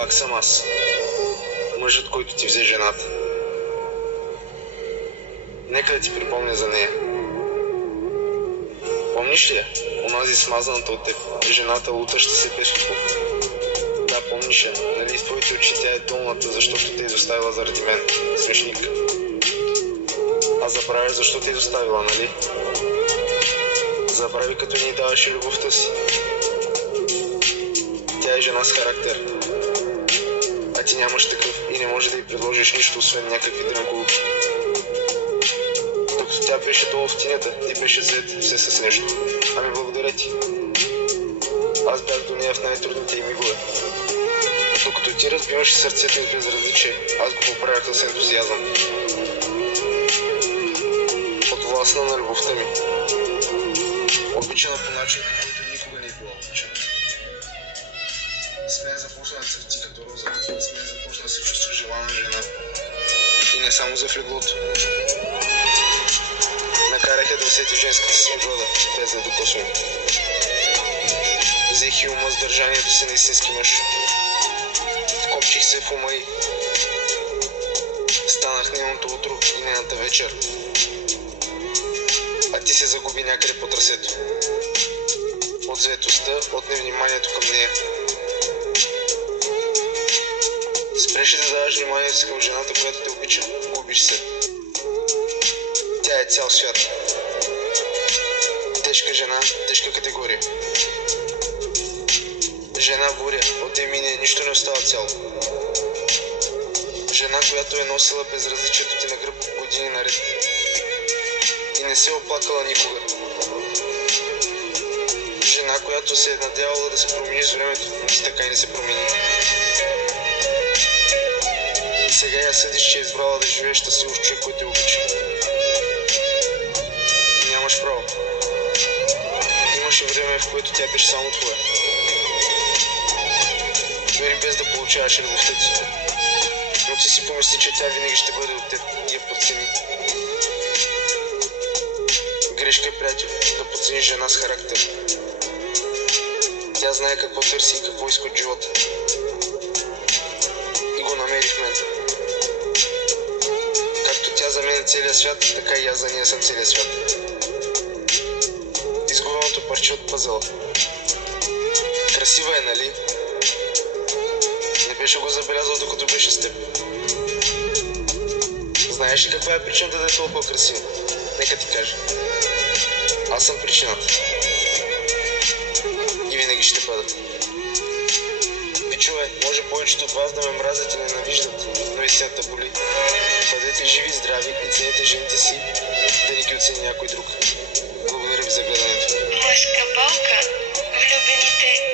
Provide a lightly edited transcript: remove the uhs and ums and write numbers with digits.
пак съм аз. Мъжът, който ти взе жената. Нека да ти припомня за нея. Помниш ли я? Онази смазаната от теб, жената лутаща се без любов. Да, помниш я. Нали в твоите очи тя е долната, защото те изоставила заради мен. Смешник. А забравяш защо те изоставила, нали? Забрави, като ни даваше любовта си. Тя е жена с характер. А ти нямаш такъв и не можеш да й предложиш нищо, освен някакви дрънковки. Докато тя беше долу в тинята, ти беше зает все с нещо. Ами благодаря ти. Аз бях до нея в най-трудните й мигове. Докато ти разбиваш сърцето с безразличие, аз го поправях с ентузиазъм. Подвластна на любовта ми. Обичана по начин, който никога не е била обичана. С мен започна да цъфти като роза. С мен започна да се чувства желана жена. И не само за в леглото. Накарах я да усети женската си вода, без да докосвам. Взех и ума с държанието си на истински мъж. Вкопчих се в ума и станах нейното утро и нейната вечер. А ти се загуби някъде по трасето. От заетостта, от невниманието към нея. Спреш да даваш вниманието си към жената, която те обича. Губиш се. Тя е цял свят. Тежка жена, тежка категория. Жена буря, от емине нищо не остава цяло. Жена, която е носила безразличието ти на гръб години наред. И не се оплакала никога. Жена, която се е надявала да се промени с времето, но ти така и не се промени. И сега я съдиш, че е избрала да живееш щастливо с човек, който те обича. Нямаш право. Имаше време, в което тя беше само твоя. Дори без да получаваш любовта ти. Но ти си помисли, че тя винаги ще бъде от теб и я подцени. Грешка е, приятел, да подцениш жена с характер. Тя знае какво търси и какво иска от живота. И го намери в мен. Както тя за мен е целият свят, така и аз за нея съм целият свят. Изгубеното парче от пъзела. Красива е, нали? Не беше го забелязал, докато беше с теб. Знаеш ли каква е причината да е толкова красива? Нека ти кажа. Аз съм причината. И винаги ще бъда. Пичове, може повечето от вас да ме мразят и ненавиждат, но истината боли. Бъдете живи, здрави и цените жените си, да ни ги оцени някой друг. Благодаря ви за гледането. Мъжка болка. Влюбените